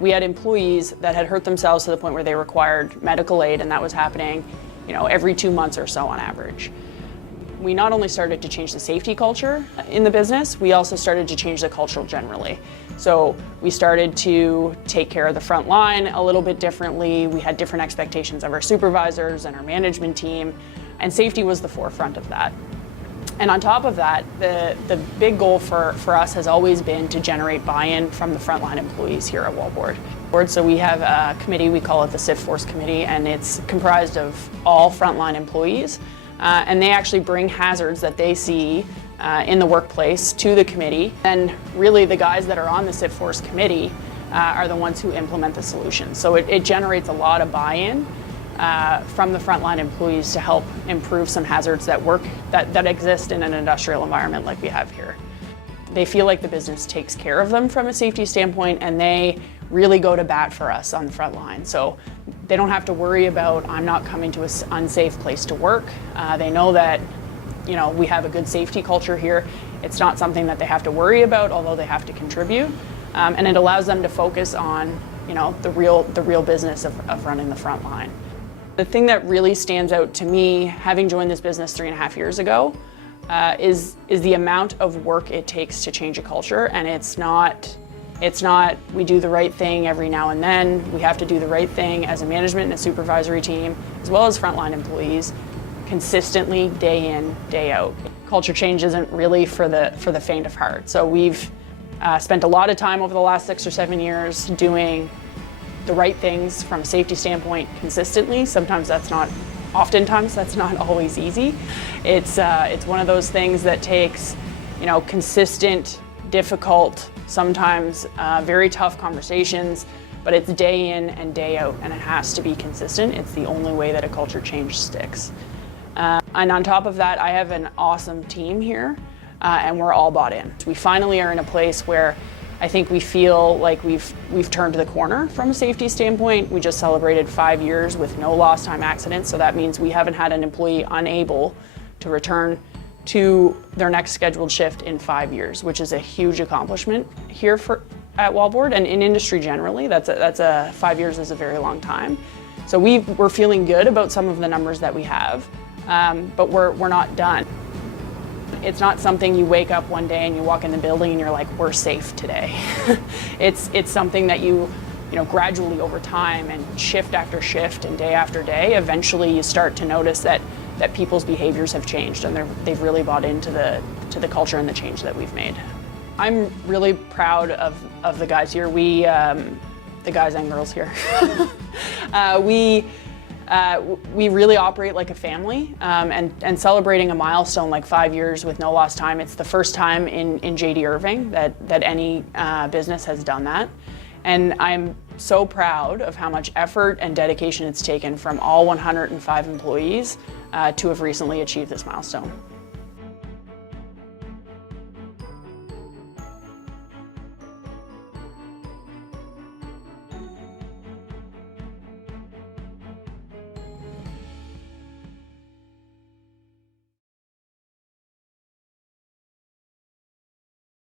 We had employees that had hurt themselves to the point where they required medical aid, and that was happening, every 2 months or so on average. We not only started to change the safety culture in the business, we also started to change the culture generally. So we started to take care of the front line a little bit differently. We had different expectations of our supervisors and our management team, and safety was the forefront of that. And on top of that, the big goal for us has always been to generate buy-in from the frontline employees here at Wallboard. So we have a committee, we call it the SIF Force Committee, and it's comprised of all frontline employees. And they actually bring hazards that they see in the workplace to the committee. And really the guys that are on the SIF Force Committee are the ones who implement the solutions. So it generates a lot of buy-in from the frontline employees to help improve some hazards that exist in an industrial environment like we have here. They feel like the business takes care of them from a safety standpoint, and they really go to bat for us on the front line. So they don't have to worry about, I'm not coming to an unsafe place to work. They know that we have a good safety culture here. It's not something that they have to worry about, although they have to contribute. And it allows them to focus on the real business of running the front line. The thing that really stands out to me, having joined this business 3.5 years ago, is the amount of work it takes to change a culture. And it's not we do the right thing every now and then. We have to do the right thing as a management and a supervisory team, as well as frontline employees, consistently, day in, day out. Culture change isn't really for the faint of heart. So we've spent a lot of time over the last 6 or 7 years doing the right things from a safety standpoint consistently. Oftentimes that's not always easy. It's one of those things that takes, consistent, difficult, sometimes very tough conversations, but it's day in and day out, and it has to be consistent. It's the only way that a culture change sticks. And on top of that, I have an awesome team here, and we're all bought in. We finally are in a place where I think we feel like we've turned the corner from a safety standpoint. We just celebrated 5 years with no lost time accidents, so that means we haven't had an employee unable to return to their next scheduled shift in 5 years, which is a huge accomplishment here at Wallboard and in industry generally. 5 years is a very long time. So we're feeling good about some of the numbers that we have, but we're not done. It's not something you wake up one day and you walk in the building and you're like, we're safe today. It's something that you gradually over time and shift after shift and day after day, eventually you start to notice that people's behaviors have changed and they've really bought into the culture and the change that we've made. I'm really proud of the guys here. The guys and girls here. We really operate like a family, and celebrating a milestone like 5 years with no lost time. It's the first time in JD Irving that any business has done that. And I'm so proud of how much effort and dedication it's taken from all 105 employees to have recently achieved this milestone.